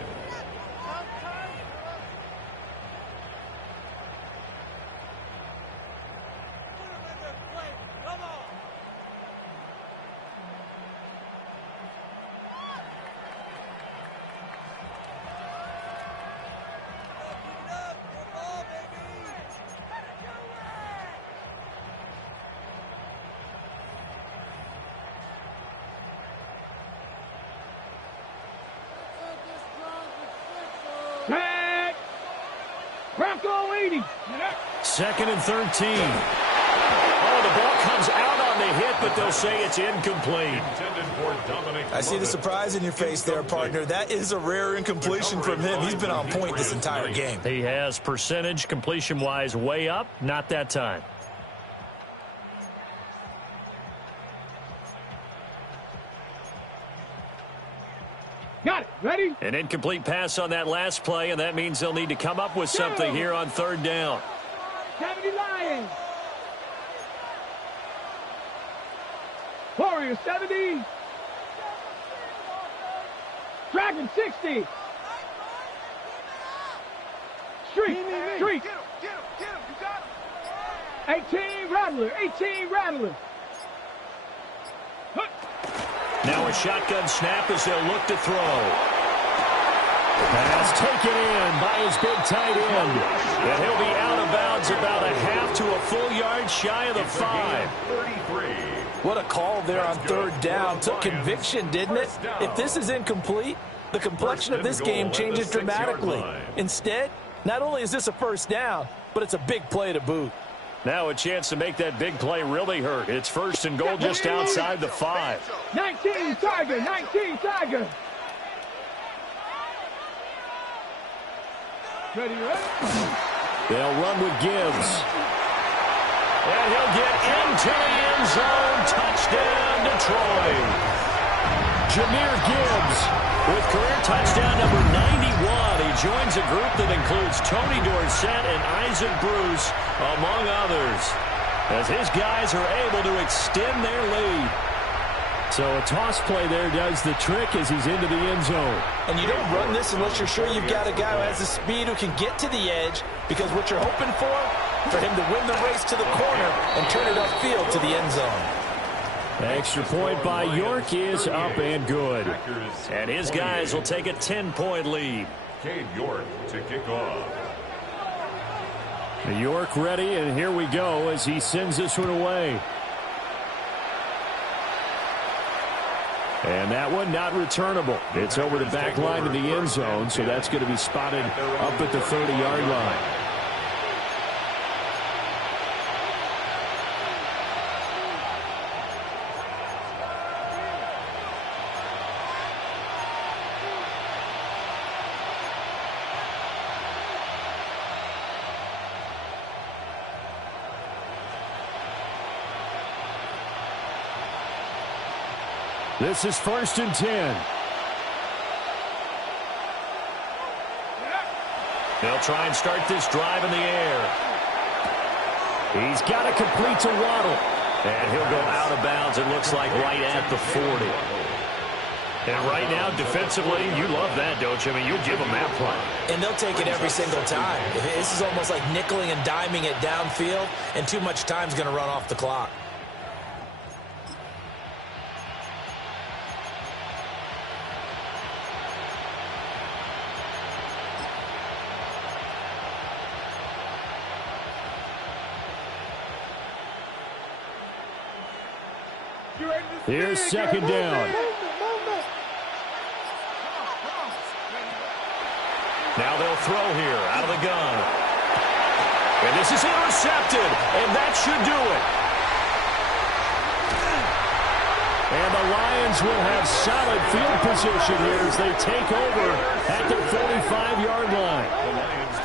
Set. Bronco 80. Second and 13. Oh, the ball comes out on the hit, but they'll say it's incomplete. I see the surprise in your face there, partner. That is a rare incompletion from him. He's been on point this entire game. He has percentage completion-wise way up, not that time. Got it. Ready? An incomplete pass on that last play, and that means they'll need to come up with something here on third down. 70 Lions. Warriors 70. Dragon 60. Street. Street. Get him. You got him. 18 Rattler. 18 Rattler. Now a shotgun snap as they'll look to throw. Pass taken in by his big tight end. And he'll be out of bounds about a half to a full yard shy of the 5. What a call there on third down. Took conviction, didn't it? If this is incomplete, the complexion of this game changes dramatically. Instead, not only is this a first down, but it's a big play to boot. Now a chance to make that big play really hurt. It's first and goal just outside the 5. 19 Tiger. 19 Tiger. Ready? They'll run with Gibbs. And he'll get into the end zone. Touchdown, Detroit. Jahmyr Gibbs with career touchdown number 91. He joins a group that includes Tony Dorsett and Isaac Bruce, among others, as his guys are able to extend their lead. So a toss play there does the trick as he's into the end zone. And you don't run this unless you're sure you've got a guy who has the speed who can get to the edge, because what you're hoping for him to win the race to the corner and turn it upfield to the end zone. Extra point by York is up and good. And his guys will take a 10-point lead. Cade York to kick off. York ready, and here we go as he sends this one away. And that one not returnable. It's over the back line of the end zone, so that's going to be spotted up at the 30-yard line. This is 1st and 10. They'll try and start this drive in the air. He's got to complete to Waddle. And he'll go out of bounds, it looks like, right at the 40. And right now, defensively, you love that, don't you? I mean, you'll give them that play. And they'll take it every single time. This is almost like nickeling and diming it downfield, and too much time's going to run off the clock. Here's 2nd down. Now they'll throw here out of the gun. And this is intercepted, and that should do it. And the Lions will have solid field position here as they take over at their 45-yard line.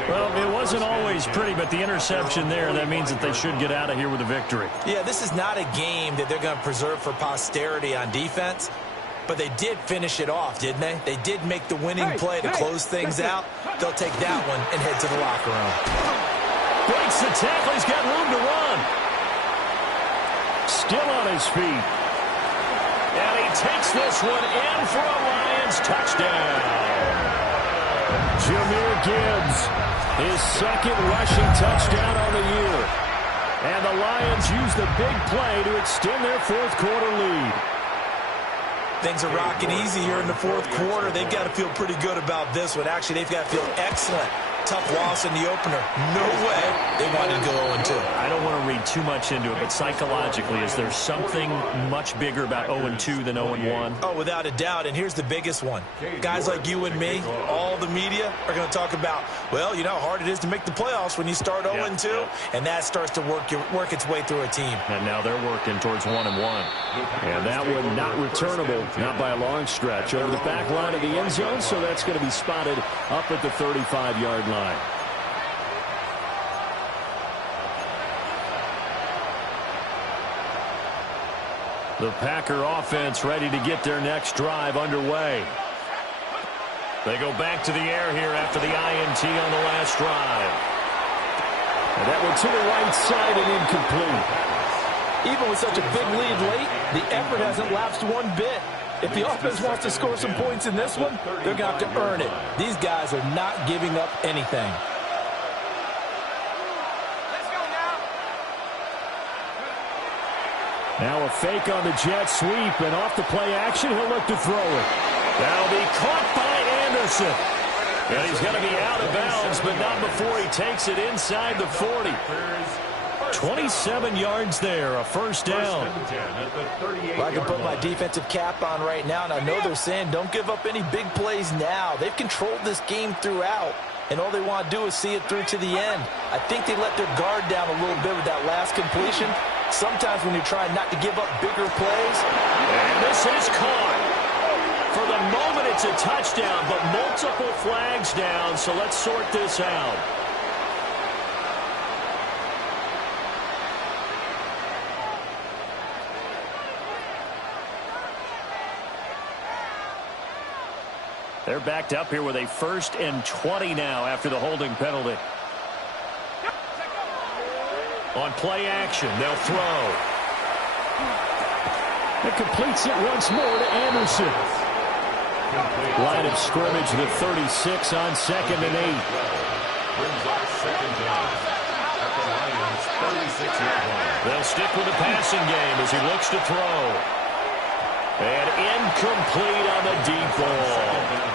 Well, it wasn't always pretty, but the interception there, that means that they should get out of here with a victory. Yeah, this is not a game that they're going to preserve for posterity on defense, but they did finish it off, didn't they? They did make the winning play to close things out. They'll take that one and head to the locker room. Breaks the tackle. He's got room to run. Still on his feet. And he takes this one in for a Lions touchdown. Jahmyr Gibbs, his 2nd rushing touchdown on the year. And the Lions use the big play to extend their 4th quarter lead. Things are rocking easy here in the 4th quarter. They've got to feel pretty good about this one. Actually, they've got to feel excellent. Tough loss in the opener. No way they wanted to go 0-2. I don't want to read too much into it, but psychologically, is there something much bigger about 0-2 than 0-1? Oh, without a doubt, and here's the biggest one. Guys like you and me, all the media, are going to talk about, well, you know how hard it is to make the playoffs when you start 0-2, and that starts to work its way through a team. And now they're working towards 1-1. And that one not returnable, not by a long stretch, over the back line of the end zone, so that's going to be spotted up at the 35-yard line. The Packer offense ready to get their next drive underway. They go back to the air here after the INT on the last drive. And that one to the right side and incomplete. Even with such a big lead late, the effort hasn't lapsed one bit. If the offense wants to score some points in this one, they're going to have to earn it. These guys are not giving up anything. Now a fake on the jet sweep, and off the play action, he'll look to throw it. That'll be caught by Anderson. And he's going to be out of bounds, but not before he takes it inside the 40. 27 yards there, a 1st down. Well, I can put my defensive cap on right now, and I know they're saying don't give up any big plays now. They've controlled this game throughout, and all they want to do is see it through to the end. I think they let their guard down a little bit with that last completion. Sometimes when you're trying not to give up bigger plays. And this is caught. For the moment, it's a touchdown, but multiple flags down, so let's sort this out. They're backed up here with a 1st and 20 now after the holding penalty. On play action, they'll throw. It completes it once more to Anderson. Line of scrimmage, the 36 on 2nd and 8. Brings up 2nd down at the Lions' 36-yard line. They'll stick with the passing game as he looks to throw. And incomplete on the deep ball.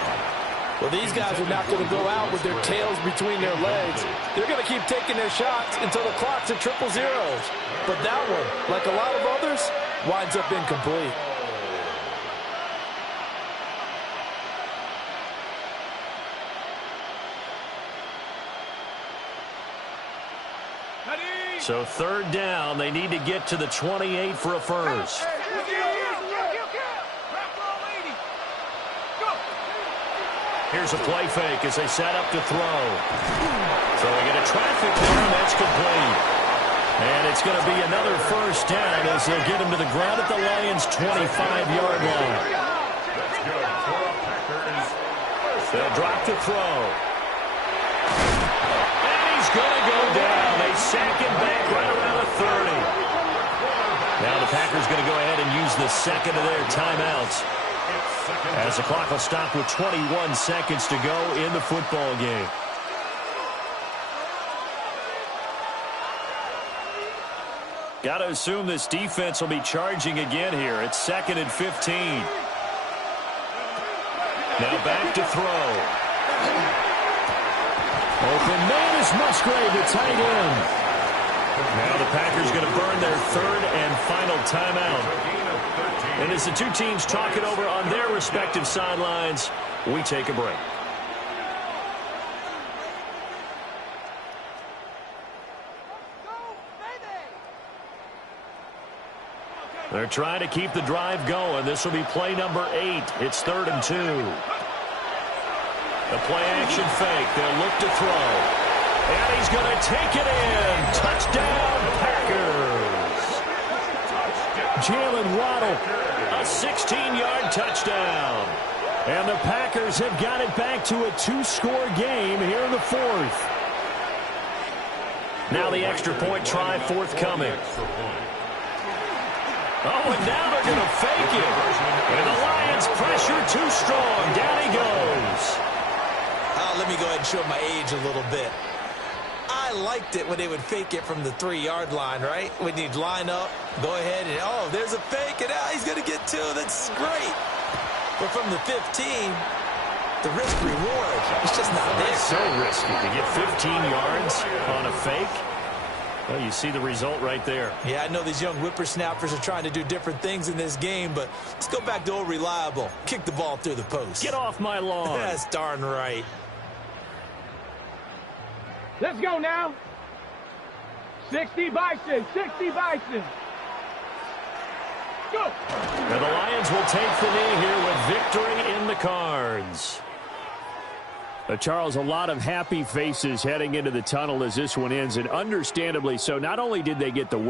Well, these guys are not going to go out with their tails between their legs. They're going to keep taking their shots until the clock's at 000. But that one, like a lot of others, winds up incomplete. So 3rd down, they need to get to the 28 for a 1st. Here's a play fake as they set up to throw. So we get a traffic there, and that's complete. And it's going to be another first down as they'll get him to the ground at the Lions' 25-yard line. They'll drop to throw. And he's going to go down. They sack him back right around the 30. Now the Packers going to go ahead and use the second of their timeouts, as the clock will stop with 21 seconds to go in the football game. Got to assume this defense will be charging again here. It's 2nd and 15. Now back to throw. Open man is Musgrave, the tight end. Now the Packers going to burn their 3rd and final timeout. And as the two teams talk it over on their respective sidelines, we take a break. They're trying to keep the drive going. This will be play number 8. It's 3rd and 2. The play-action fake. They'll look to throw. And he's going to take it in. Touchdown, Packers. Jalen Waddle, a 16-yard touchdown. And the Packers have got it back to a 2-score game here in the 4th. Now the extra point try forthcoming. Oh, and now they're going to fake it. And the Lions pressure too strong. Down he goes. Let me go ahead and show my age a little bit. I liked it when they would fake it from the 3-yard line, right? When you'd line up, go ahead, and oh, there's a fake, and he's going to get 2. That's great. But from the 15, the risk-reward, it's just not there. So risky to get 15 yards on a fake. Well, you see the result right there. Yeah, I know these young whippersnappers are trying to do different things in this game, but let's go back to old reliable. Kick the ball through the post. Get off my lawn. That's darn right. Let's go now. 60 Bison, 60 Bison. Go. And the Lions will take the knee here with victory in the cards. Charles, a lot of happy faces heading into the tunnel as this one ends, and understandably so. Not only did they get the win,